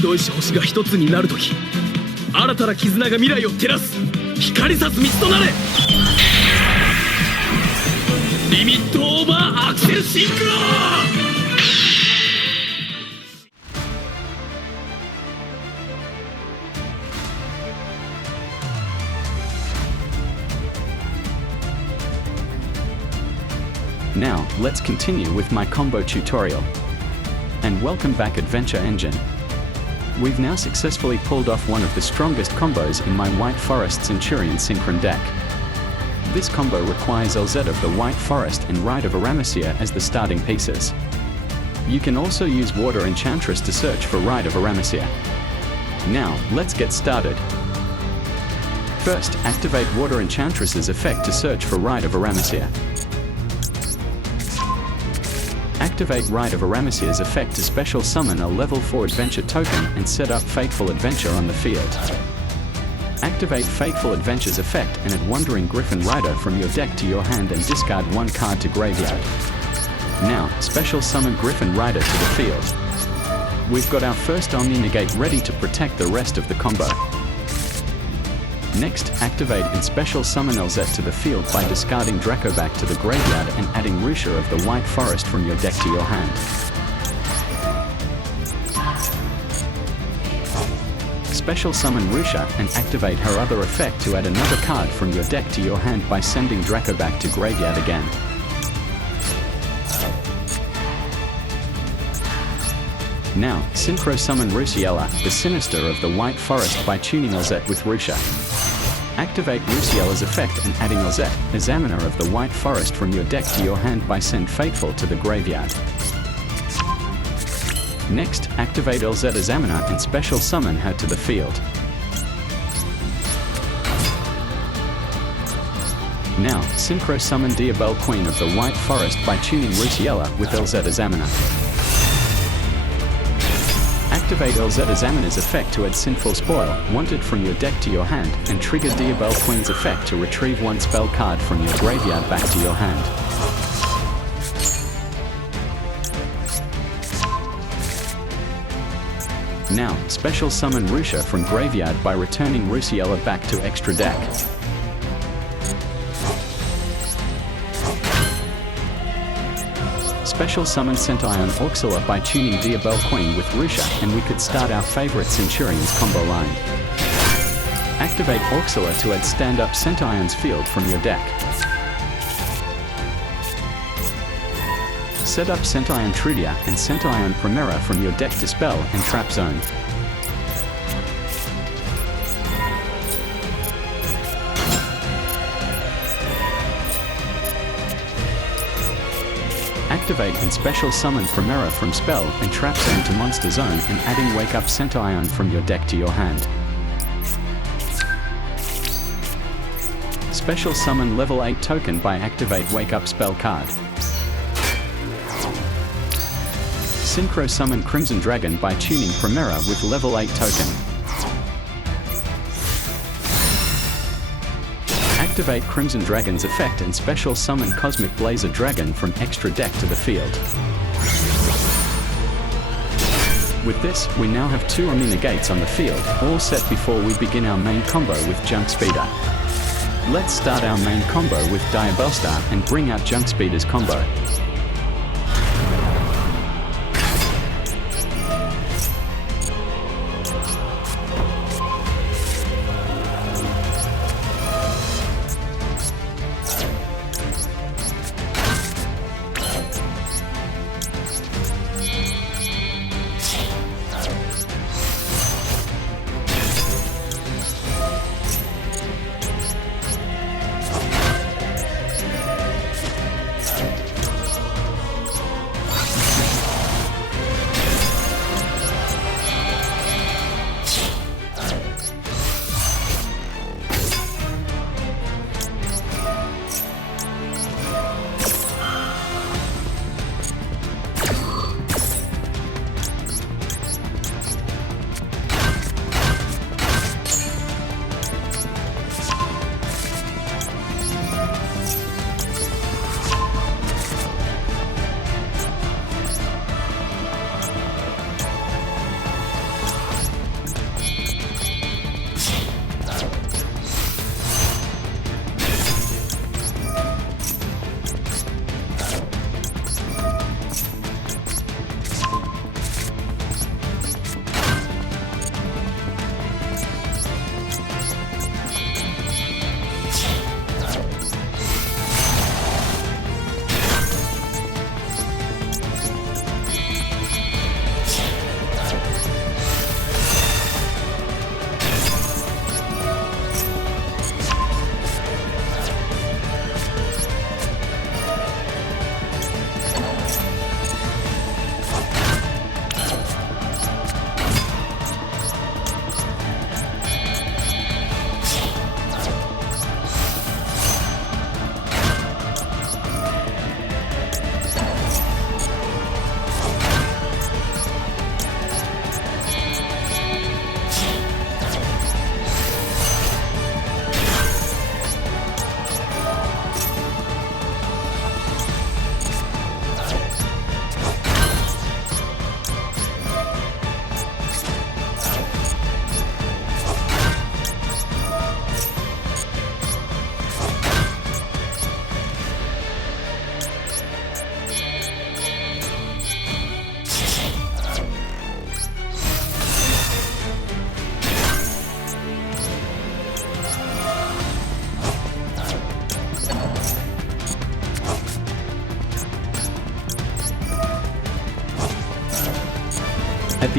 鋭いし星が一つになるとき、新たな絆が未来を照らす光さす道となれ。リミットオーバーアクセルシンクロ。Now, let's continue with my combo tutorial. And welcome back Adventure Engine. We've now successfully pulled off one of the strongest combos in my White Forest Centurion Synchron deck. This combo requires Elzette of the White Forest and Rite of Aramesir as the starting pieces. You can also use Water Enchantress to search for Rite of Aramesir. Now, let's get started. First, activate Water Enchantress's effect to search for Rite of Aramesir. Activate Rite of Aramesir's effect to special summon a level 4 adventure token and set up Fateful Adventure on the field. Activate Fateful Adventure's effect and add Wandering Griffin Rider from your deck to your hand and discard one card to graveyard. Now, special summon Griffin Rider to the field. We've got our first Omni Negate ready to protect the rest of the combo. Next, activate and special summon Elzette to the field by discarding Dracoback to the graveyard and adding Rusha of the White Forest from your deck to your hand. Special summon Rusha and activate her other effect to add another card from your deck to your hand by sending Dracoback to graveyard again. Now, synchro summon Rusiella, the Sinister of the White Forest by tuning Elzette with Rusha. Activate Rusiella's effect and adding Elzette, Azamina of the White Forest from your deck to your hand by send Fateful to the graveyard. Next, activate Elzette Azamina and special summon her to the field. Now, synchro summon Diabelle Queen of the White Forest by tuning Rusiella with Elzette Azamina. Activate Elzette Azamina's effect to add Sinful Spoil, wanted from your deck to your hand, and trigger Diabelle Queen's effect to retrieve one spell card from your graveyard back to your hand. Now, special summon Rusha from graveyard by returning Rusiella back to extra deck. Special summon Centurion Auxilla by tuning Diabelle Queen with Rusha, and we could start our favorite Centurions combo line. Activate Auxilla to add stand-up Centurion's field from your deck. Set up Centurion Trudia and Centurion Primera from your deck to spell and trap zone. Activate and special summon Primera from spell and trap zone to monster zone and adding Wake Up Centurion from your deck to your hand. Special summon level 8 token by activate Wake Up spell card. Synchro summon Crimson Dragon by tuning Primera with level 8 token. Activate Crimson Dragon's effect and special summon Cosmic Blazer Dragon from extra deck to the field. With this, we now have 2 Omni Negates on the field, all set before we begin our main combo with Junk Speeder. Let's start our main combo with Diabelle Star and bring out Junk Speeder's combo.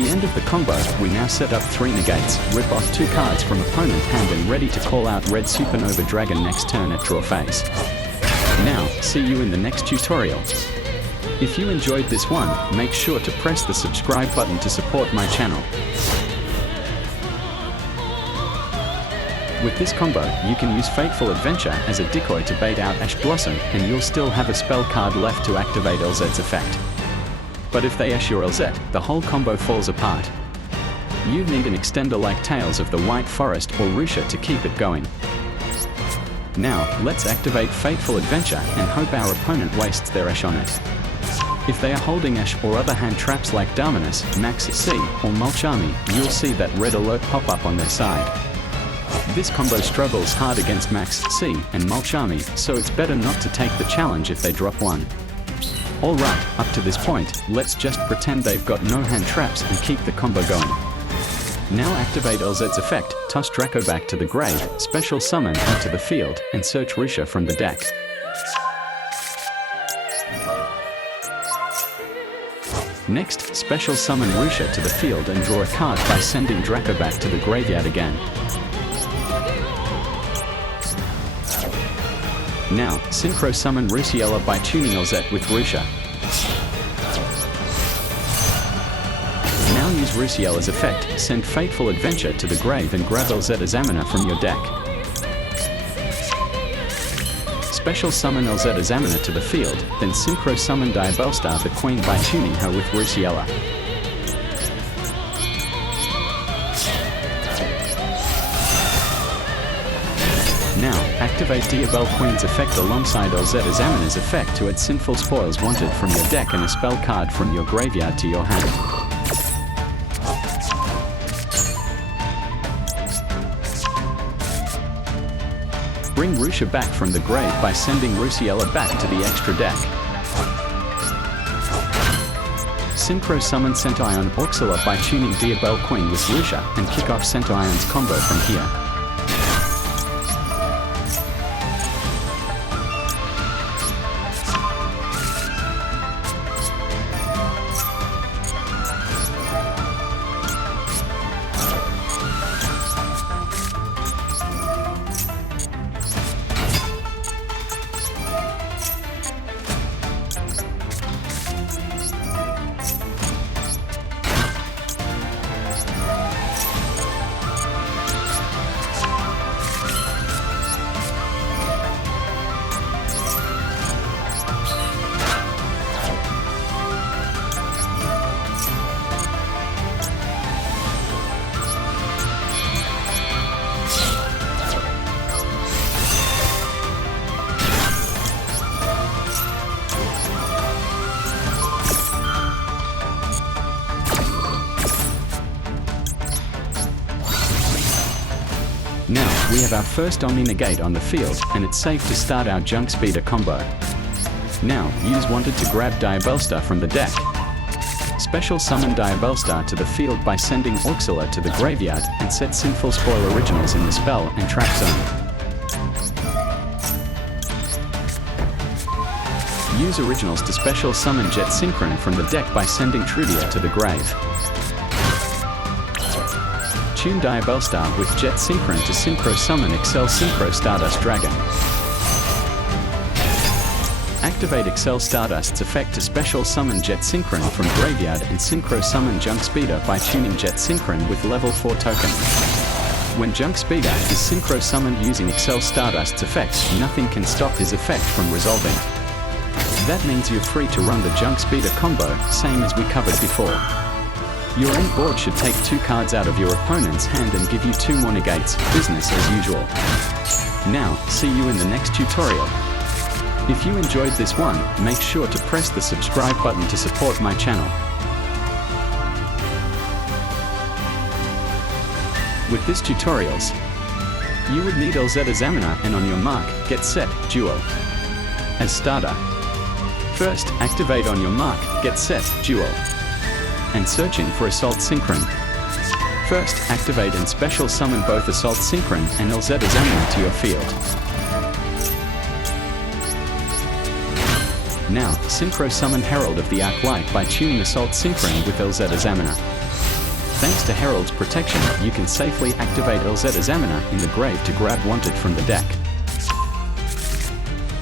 the end of the combo, we now set up 3 negates, rip off 2 cards from opponent hand and ready to call out Red Supernova Dragon next turn at draw phase. Now, see you in the next tutorial. If you enjoyed this one, make sure to press the subscribe button to support my channel. With this combo, you can use Fateful Adventure as a decoy to bait out Ash Blossom, and you'll still have a spell card left to activate Elzette's effect. But if they Ash your Elzette, the whole combo falls apart. You need an extender like Tales of the White Forest or Rusha to keep it going. Now, let's activate Fateful Adventure and hope our opponent wastes their Ash on it. If they are holding Ash or other hand traps like Dominus, Max C, or Mulchami, you'll see that red alert pop up on their side. This combo struggles hard against Max C and Mulchami, so it's better not to take the challenge if they drop one. Alright, up to this point, let's just pretend they've got no hand traps and keep the combo going. Now activate Elzette's effect, toss Draco back to the grave, special summon onto the field, and search Rusha from the deck. Next, special summon Rusha to the field and draw a card by sending Draco back to the graveyard again. Now, synchro summon Rusiella by tuning Elzette with Rusha. Now use Rusiella's effect, send Fateful Adventure to the grave and grab Elzette Azamina from your deck. Special summon Elzette Azamina to the field, then synchro summon Diabellstar the Queen by tuning her with Rusiella. Now, activate Diabell Queen's effect alongside Elzette Azamina's effect to add Sinful Spoils wanted from your deck and a spell card from your graveyard to your hand. Bring Rusha back from the grave by sending Rusiella back to the extra deck. Synchro summon Centione Auxilla by tuning Diabell Queen with Rusha and kick off Centione's combo from here. Now, we have our first Omni Negate on the field, and it's safe to start our Junk Speeder combo. Now, use Wanted to grab Diabellstar from the deck. Special summon Diabellstar to the field by sending Auxilla to the graveyard and set Sinful Spoil Originals in the spell and trap zone. Use Originals to special summon Jet Synchron from the deck by sending Trudia to the grave. Tune Diabellstar with Jet Synchron to synchro summon Excel Synchro Stardust Dragon. Activate Excel Stardust's effect to special summon Jet Synchron from graveyard and synchro summon Junk Speeder by tuning Jet Synchron with level 4 token. When Junk Speeder is synchro summoned using Excel Stardust's effect, nothing can stop his effect from resolving. That means you're free to run the Junk Speeder combo, same as we covered before. Your end board should take 2 cards out of your opponent's hand and give you 2 more negates, business as usual. Now, see you in the next tutorial. If you enjoyed this one, make sure to press the subscribe button to support my channel. With this tutorials, you would need Elzette Azamina and on your mark, get set, Duel. As starter, first activate on your mark, get set, Duel. And searching for Assault Synchron. First, activate and special summon both Assault Synchron and Elzette Azamina to your field. Now, synchro summon Herald of the Arc Light by tuning Assault Synchron with Elzette Azamina. Thanks to Herald's protection, you can safely activate Elzette Azamina in the grave to grab Wanted from the deck.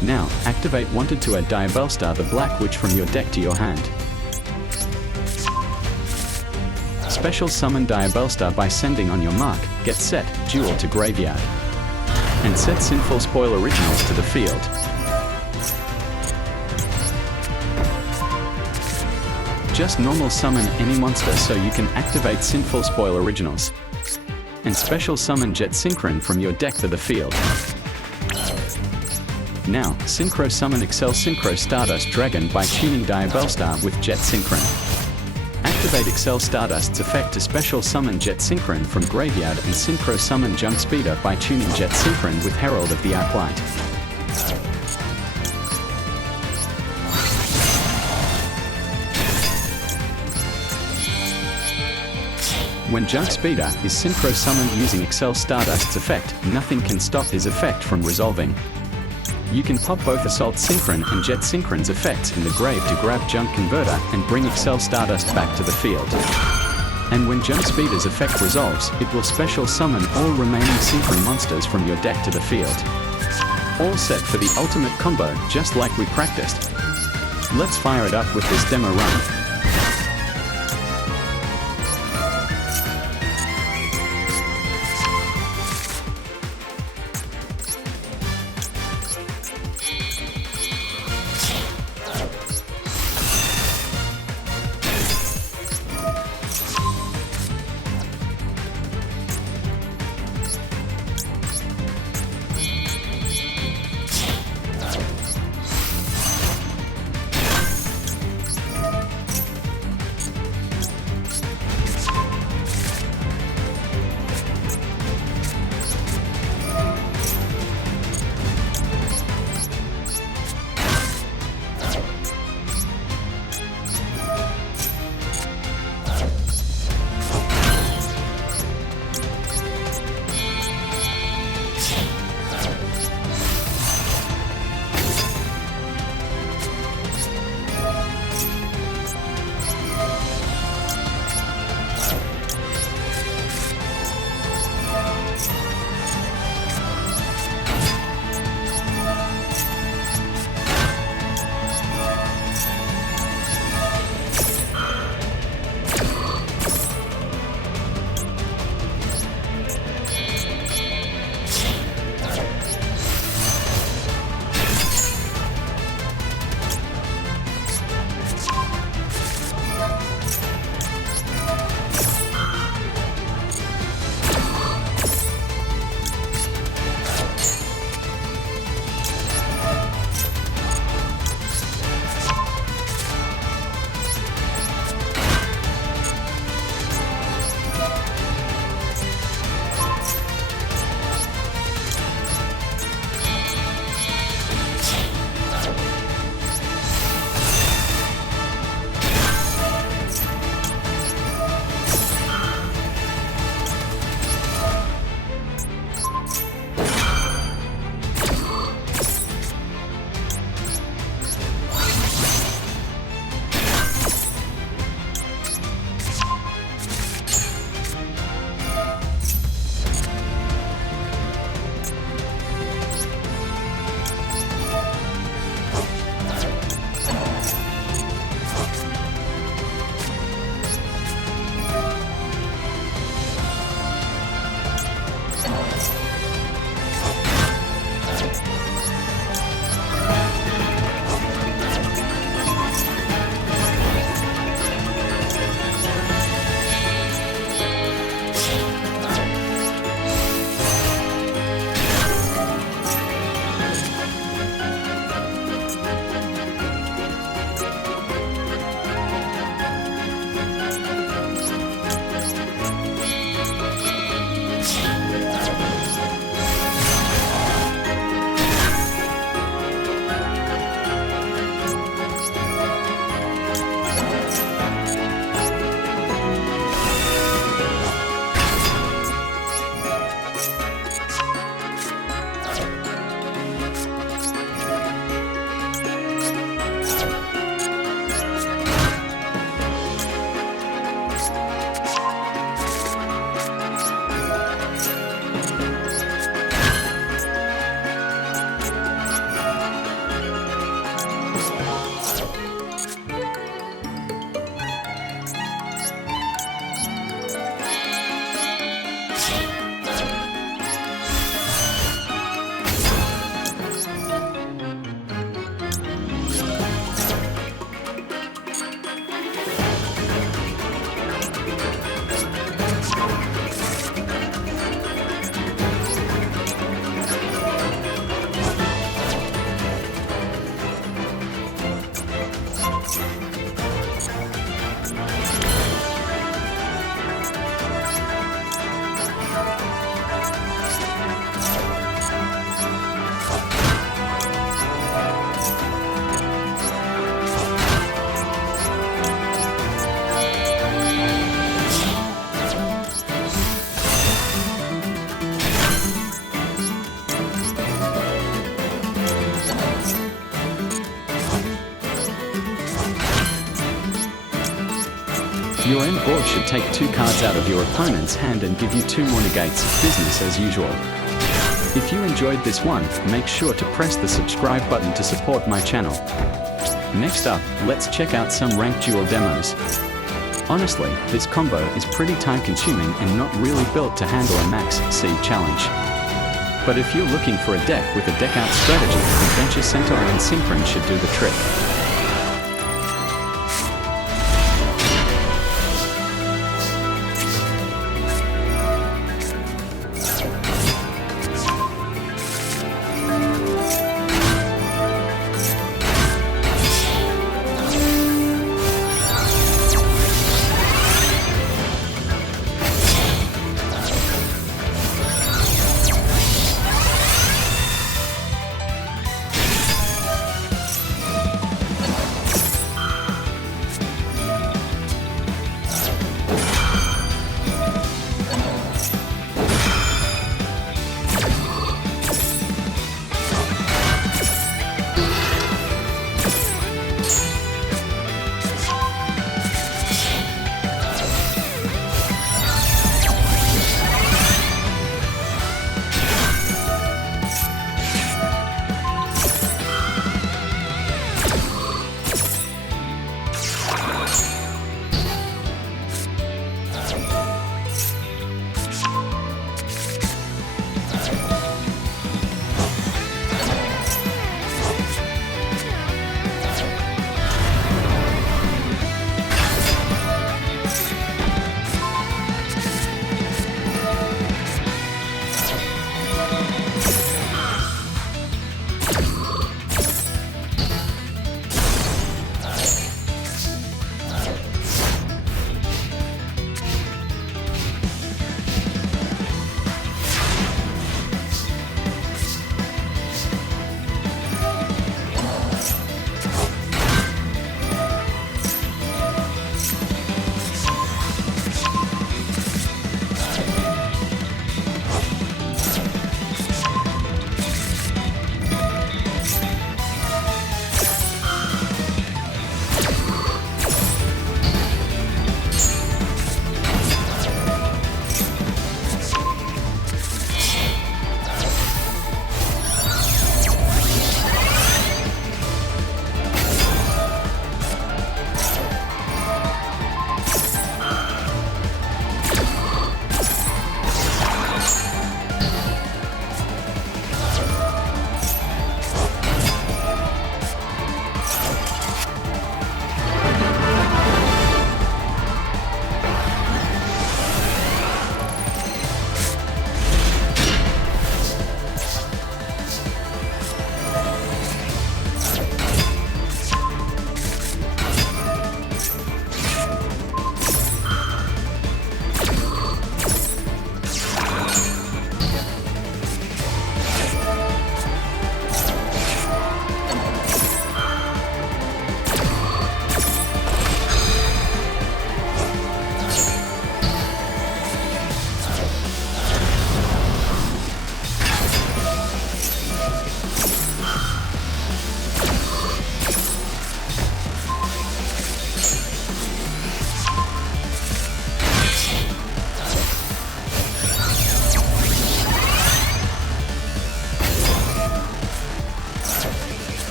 Now, activate Wanted to add Diabellstar the Black Witch from your deck to your hand. Special summon Diabellstar by sending on your mark, get set, Duel to graveyard. And set Sinful Spoil Originals to the field. Just normal summon any monster so you can activate Sinful Spoil Originals. And special summon Jet Synchron from your deck to the field. Now, Synchro summon Excel Synchro Stardust Dragon by tuning Diabellstar with Jet Synchron. Activate Excel Stardust's effect to special summon Jet Synchron from graveyard and Synchro summon Junk Speeder by tuning Jet Synchron with Herald of the Arclight. When Junk Speeder is Synchro summoned using Excel Stardust's effect, nothing can stop his effect from resolving. You can pop both Assault Synchron and Jet Synchron's effects in the grave to grab Junk Converter and bring Excel Stardust back to the field. And when Junk Speeder's effect resolves, it will special summon all remaining Synchron monsters from your deck to the field. All set for the ultimate combo, just like we practiced. Let's fire it up with this demo run. Your end board should take 2 cards out of your opponent's hand and give you 2 more negates, business as usual. If you enjoyed this one, make sure to press the subscribe button to support my channel. Next up, let's check out some ranked duel demos. Honestly, this combo is pretty time consuming and not really built to handle a max C challenge. But if you're looking for a deck with a deck out strategy, Adventure Centurion Synchron should do the trick.